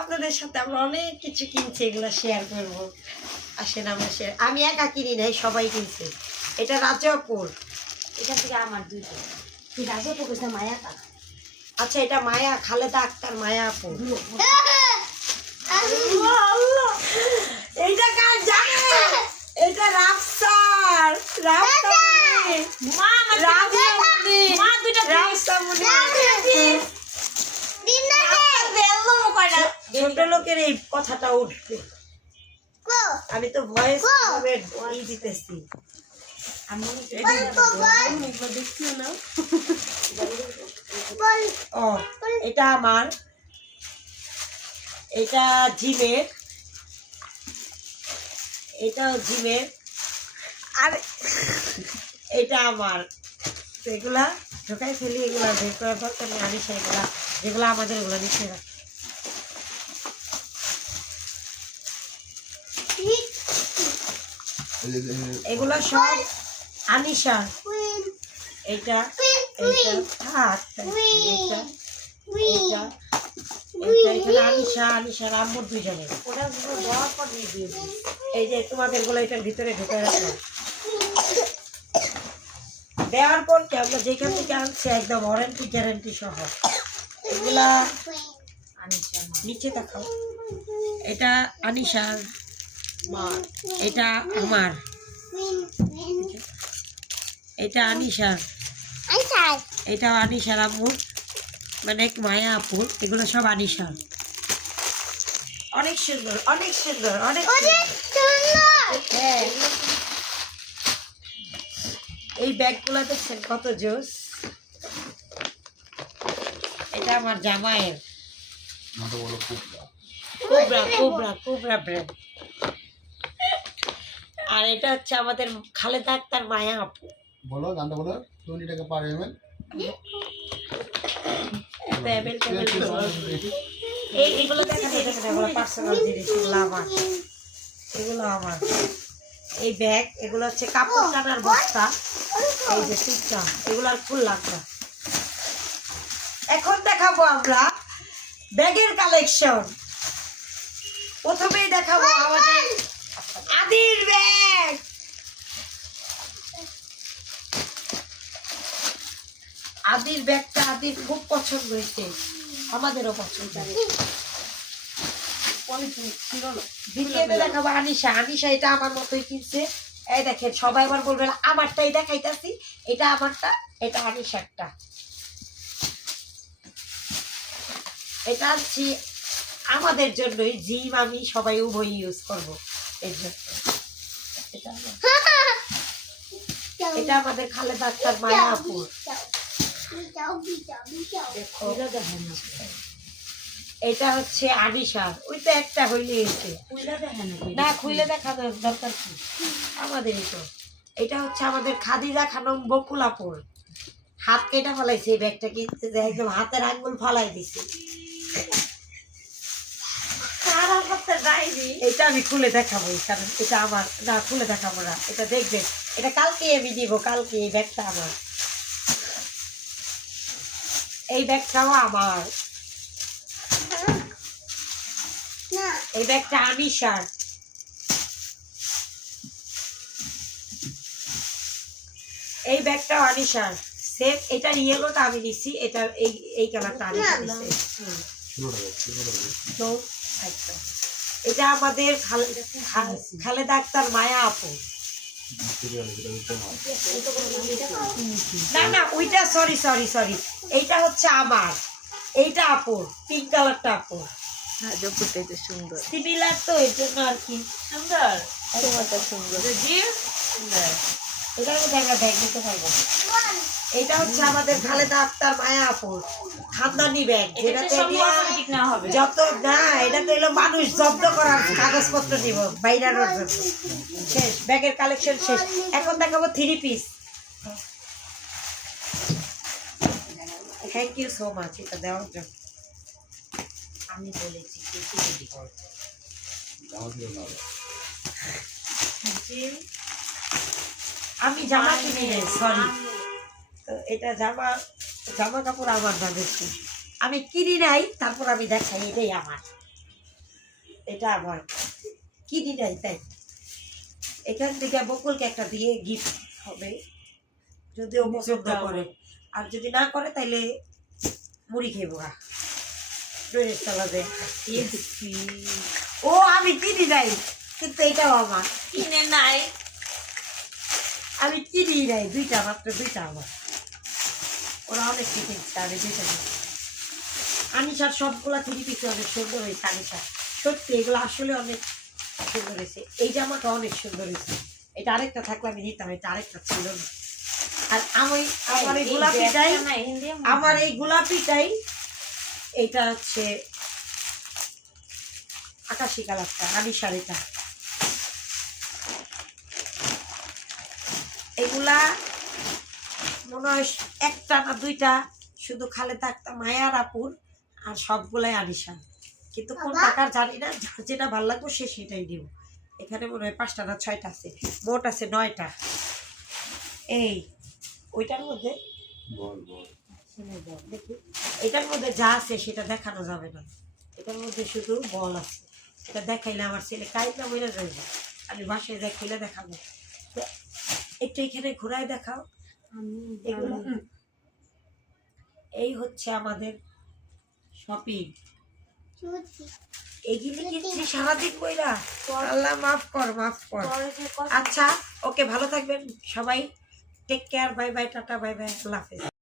আপনাদের সাথে আমরা অনেক কিছু কিনছি, এগুলো শেয়ার করবো। আসেন আমরা শেয়ার। আমি একা কিনি নাই, সবাই কিনছে। এটা রাজাপুর, এখান থেকে আমার দুইটা। তুই রাজাপুর কইছ না মায়াটা? আচ্ছা এটা মায়া, খালেদা আক্তার মায়া আপু। এইটা কার জানে? এটা রাফসার, রাফসামনি মা আমার রাফসামনি মা দুইটা রাফসামনি। দিন না বেললো কয়টা ছোট লোকের এই কথাটা উঠবে। আমি তো ভয়েস দিতেছি। আমি দেখছিও না। ও এটা আমার, এটা জিমের, এটাও জিমের, আর এটা আমার। তো এগুলা ঢোকাই ফেলি, এগুলা বের করার দরকার নেই। আমি সেগুলা যেগুলো আমাদের ওগুলো নিচে রাখি। এগুলো সব আনিশা। এইটা হাত, এইটা এইটা এইটা এখানে আনিশা, আনিশার আম্মুর দুইজনের। ওটা দেওয়ার পর দিয়ে দিও। এই যে তোমাদের গুলো এটার ভিতরে ঢুকে রাখলাম। দেওয়ার পর কি আমরা যেখান থেকে আনছি একদম ওয়ারেন্টি গ্যারান্টি সহ। এগুলা আনিশা মা। নিচে দেখাও। এটা আনিশার, এটা আমার, এটা আনিশার, এটা আনিশার আম্মুর, মানে মায়া আপুর। এগুলো সব আনিশার। অনেক সুন্দর, অনেক সুন্দর, অনেক হ্যাঁ। এই ব্যাগগুলো দেখছেন কত জোস। এটা আমার জামাইয়ের কোবরা, কোবরা, কোবরা ব্র্যান্ড। আর এটা হচ্ছে আমাদের খালেদা আক্তার মায়া আপু। বলো গানটা বলো। 20 টাকা পার এমএল। এইগুলো দেখা যায়, এগুলো পার্সোনাল জিনিস, এগুলো আমার, এগুলো আমার। এই ব্যাগ, এগুলো হচ্ছে কাপড় টানার বস্তা। এই যে সিস্টেম, এগুলো আর ফুল লাগবে। এখন দেখাবো আমরা ব্যাগের কালেকশন। প্রথমেই দেখাবো আমাদের আদির ব্যাগ। আদির ব্যাগটা আদির খুব পছন্দ হয়েছে, আমাদেরও পছন্দ। দ্বিতীয়তে দেখাবো আনিশা। আনিশা এটা আমার মতোই কিনছে। এই দেখেন, সবাই আবার বলবে আমারটাই দেখাইতাছি, এটা আমারটা, এটা আনিশারটা। এটা হচ্ছে আমাদের জন্যই, জিম আমি সবাই উভয় ইউজ করবো এর জন্য। এটা আমাদের খালেদা আক্তার মায়া আপুর। এটা হচ্ছে আনিশার। ওই তো একটা হইলে এসে না খুইলে দেখানোর দরকার কি আমাদেরই তো। এটা হচ্ছে আমাদের খাদিজা খানম বকুলাপুর। হাত কেটে ফলাইছে এই ব্যাগটা কিনতে, একদম হাতের আঙ্গুল ফলাই দিছে। এটা আমি খুলে দেখাবো, কারণ এটা আমার না, খুলে দেখাবো না। এটা দেখবেন, এটা কালকে আমি দিব। কালকে এই ব্যাগটা আমার, এই ব্যাগটাও আমার, এই ব্যাগটা আনিশার। এই ব্যাগটাও আনিশার সেম। এটার ইয়েলোটা আমি নিছি, এটার এই কালারটা আনিশা নিছে। তো আচ্ছা, এটা আমাদের খালেদা আক্তার মায়া আপু। না না ওইটা সরি সরি সরি, এইটা হচ্ছে আমার, এইটা আপুর, পিঙ্ক কালারটা আপুর। হ্যাঁ জপুরটা তো সুন্দর। সিমিলার তো এর জন্য আর কি সুন্দর। তোমারটা সুন্দর। জি সুন্দর। এটার মধ্যে আমরা ব্যাগ নিতে পারবো। এটা হচ্ছে আমাদের খালেদা আক্তার মায়া আপুর খানদানি ব্যাগ, যেটাতে যত না, এটা তো এলো মানুষ জব্দ করার কাগজপত্র দিব বাইরানোর জন্য। শেষ, ব্যাগের কালেকশন শেষ। এখন দেখাবো 3 piece. Thank you so much এটা দেওয়ার জন্য। আমি বলেছি আমি জামা কিনি রে, সরি। তো এটা জামা, জামা কাপড় আমার না বেশি, আমি কিনি নাই, তারপর আমি দেখাই এটাই আমার। এটা আমার কিনি নাই তাই এখান থেকে বকুলকে একটা দিয়ে গিফট হবে যদি ও পছন্দ করে আর যদি না করে তাইলে মুড়ি খেয়ে বোকা ড্রেস চালা যায় ও আমি কিনি নাই কিন্তু এটাও আমার কিনে নাই আমি কিনি নাই দুইটা মাত্র দুইটা আমার ওরা অনেক কিনছে আমি দুইটা নিই। আনিশার সবগুলা থ্রি পিস অনেক সুন্দর হয়েছে আনিশা সত্যি এগুলো আসলে অনেক সুন্দর হয়েছে এই জামাটা অনেক সুন্দর হয়েছে এটা আরেকটা থাকলে আমি নিতাম এটা আরেকটা ছিল না আর আমি আমার এই গোলাপিটাই আমার এই গোলাপিটাই এটা হচ্ছে আকাশি কালারটা আনিশার এটা এগুলা মনে হয় একটা না দুইটা শুধু খালেদা একটা মায়ার আপুর আর সবগুলাই আনিশা কিন্তু কোন টাকার জানি না যার যেটা ভালো লাগবে সে সেটাই দিব এখানে মনে হয় 5টা না 6টা আছে মোট আছে 9টা এই ওইটার মধ্যে দেখি এটার মধ্যে যা আছে সেটা দেখানো যাবে না এটার মধ্যে শুধু বল আছে এটা দেখাইলে আমার ছেলে কাইটা বইলে যাইবে আমি বাসায় দেখাইলে দেখাবো তো একটু এখানে ঘুরাই দেখাও এগুলো এই হচ্ছে আমাদের শপিং এগুলি কিনছি সারাদিন বইরা আল্লাহ মাফ কর আচ্ছা ওকে ভালো থাকবেন সবাই take care bye bye tata bye bye আল্লাহ হাফেজ